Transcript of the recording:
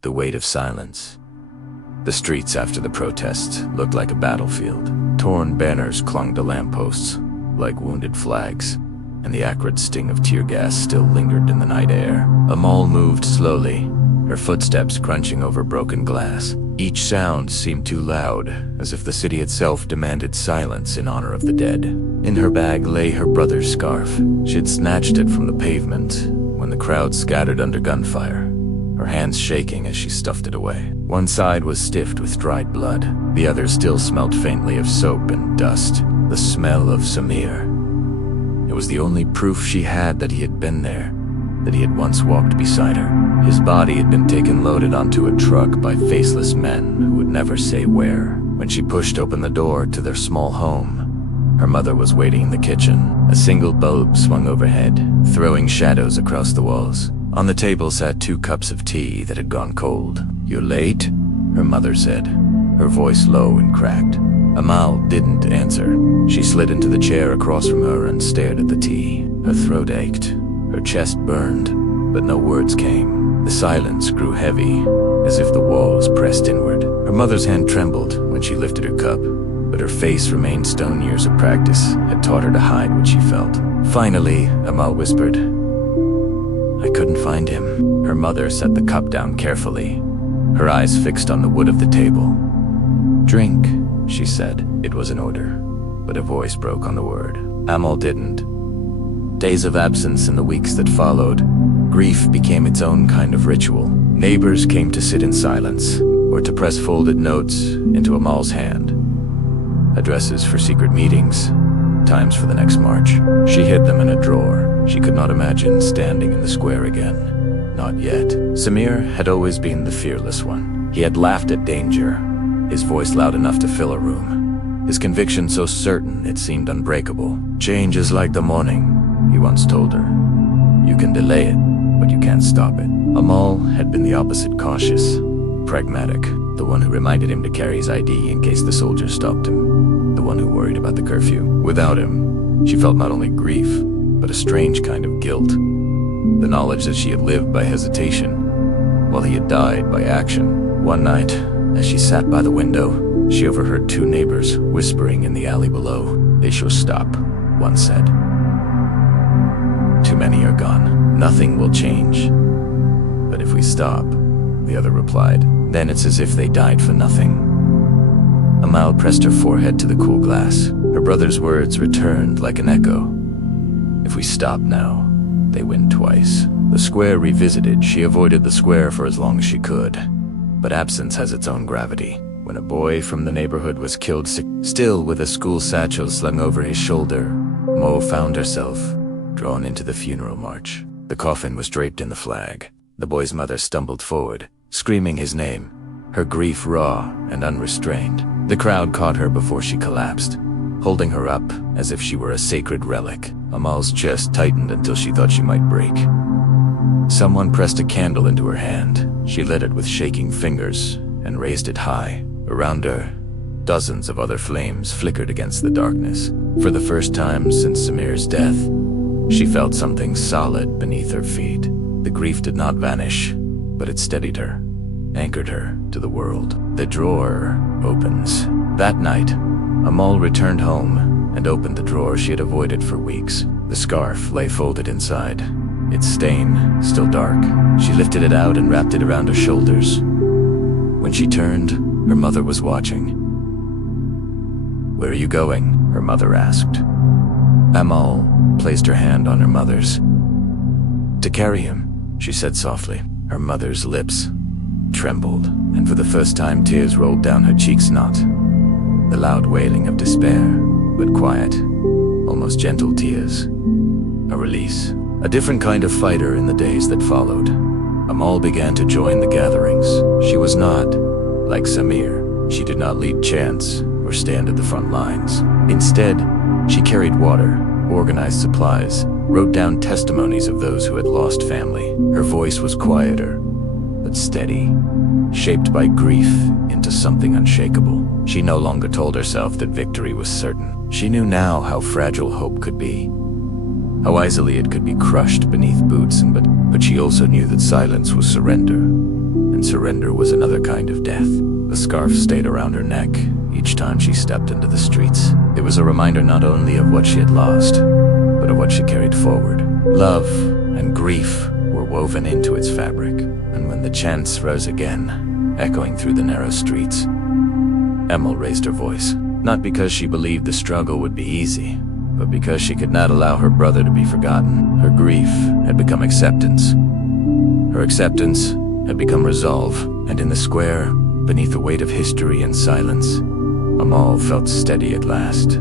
the weight of silence. The streets after the protests looked like a battlefield. Torn banners clung to lampposts like wounded flags, and the acrid sting of tear gas still lingered in the night air. Amal moved slowly, her footsteps crunching over broken glass. Each sound seemed too loud, as if the city itself demanded silence in honor of the dead. In her bag lay her brother's scarf. She had snatched it from the pavement when the crowd scattered under gunfire, her hands shaking as she stuffed it away. One side was stiff with dried blood. The other still smelled faintly of soap and dust, the smell of Samir. It was the only proof she had that he had been there, that he had once walked beside her. His body had been taken loaded onto a truck by faceless men who would never say where. When she pushed open the door to their small home, her mother was waiting in the kitchen. A single bulb swung overhead, throwing shadows across the walls. On the table sat 2 cups of tea that had gone cold. "You're late?" her mother said, her voice low and cracked. Amal didn't answer. She slid into the chair across from her and stared at the tea. Her throat ached, her chest burned, but no words came. The silence grew heavy, as if the walls pressed inward. Her mother's hand trembled when she lifted her cup, but her face remained stone. Years of practice had taught her to hide what she felt. Finally, Amal whispered, "I couldn't find him." Her mother set the cup down carefully, her eyes fixed on the wood of the table. "Drink," she said. It was an order, but a voice broke on the word. Amal didn't. Days of absence and the weeks that followed, grief became its own kind of ritual. Neighbors came to sit in silence, or to press folded notes into Amal's hand. Addresses for secret meetings, times for the next march. She hid them in a drawer. She could not imagine standing in the square again. Not yet. Samir had always been the fearless one. He had laughed at danger, his voice loud enough to fill a room, his conviction so certain it seemed unbreakable. "Change is like the morning," he once told her. "You can delay it, but you can't stop it." Amal had been the opposite, cautious, pragmatic, the one who reminded him to carry his ID in case the soldiers stopped him, the one who worried about the curfew. Without him, she felt not only grief, but a strange kind of guilt. The knowledge that she had lived by hesitation, while he had died by action. One night, as she sat by the window, she overheard 2 neighbors whispering in the alley below. "They should stop," one said. "Too many are gone. Nothing will change. But if we stop," the other replied, "then it's as if they died for nothing." Amal pressed her forehead to the cool glass. Her brother's words returned like an echo. "If we stop now, they win twice." The square revisited. She avoided the square for as long as she could. But absence has its own gravity. When a boy from the neighborhood was killed, still with a school satchel slung over his shoulder, Mo found herself drawn into the funeral march. The coffin was draped in the flag. The boy's mother stumbled forward, screaming his name, her grief raw and unrestrained. The crowd caught her before she collapsed, holding her up as if she were a sacred relic. Amal's chest tightened until she thought she might break. Someone pressed a candle into her hand. She lit it with shaking fingers and raised it high. Around her, dozens of other flames flickered against the darkness. For the first time since Samir's death, she felt something solid beneath her feet. The grief did not vanish, but it steadied her, anchored her to the world. The drawer opens. That night, Amal returned home and opened the drawer she had avoided for weeks. The scarf lay folded inside, its stain still dark. She lifted it out and wrapped it around her shoulders. When she turned, her mother was watching. "Where are you going?" her mother asked. Amal placed her hand on her mother's. "To carry him," she said softly. Her mother's lips trembled, and for the first time tears rolled down her cheeks. Not the loud wailing of despair, but quiet, almost gentle tears. A release. A different kind of fighter in the days that followed. Amal began to join the gatherings. She was not like Samir. She did not lead chants or stand at the front lines. Instead, she carried water, organized supplies, wrote down testimonies of those who had lost family. Her voice was quieter, but steady, shaped by grief into something unshakable. She no longer told herself that victory was certain. She knew now how fragile hope could be, how easily it could be crushed beneath boots, but she also knew that silence was surrender, and surrender was another kind of death. The scarf stayed around her neck each time she stepped into the streets. It was a reminder not only of what she had lost, but of what she carried forward. Love and grief were woven into its fabric, and when the chants rose again, echoing through the narrow streets, Emil raised her voice, not because she believed the struggle would be easy, but because she could not allow her brother to be forgotten. Her grief had become acceptance. Her acceptance had become resolve, and in the square, beneath the weight of history and silence, Amal felt steady at last.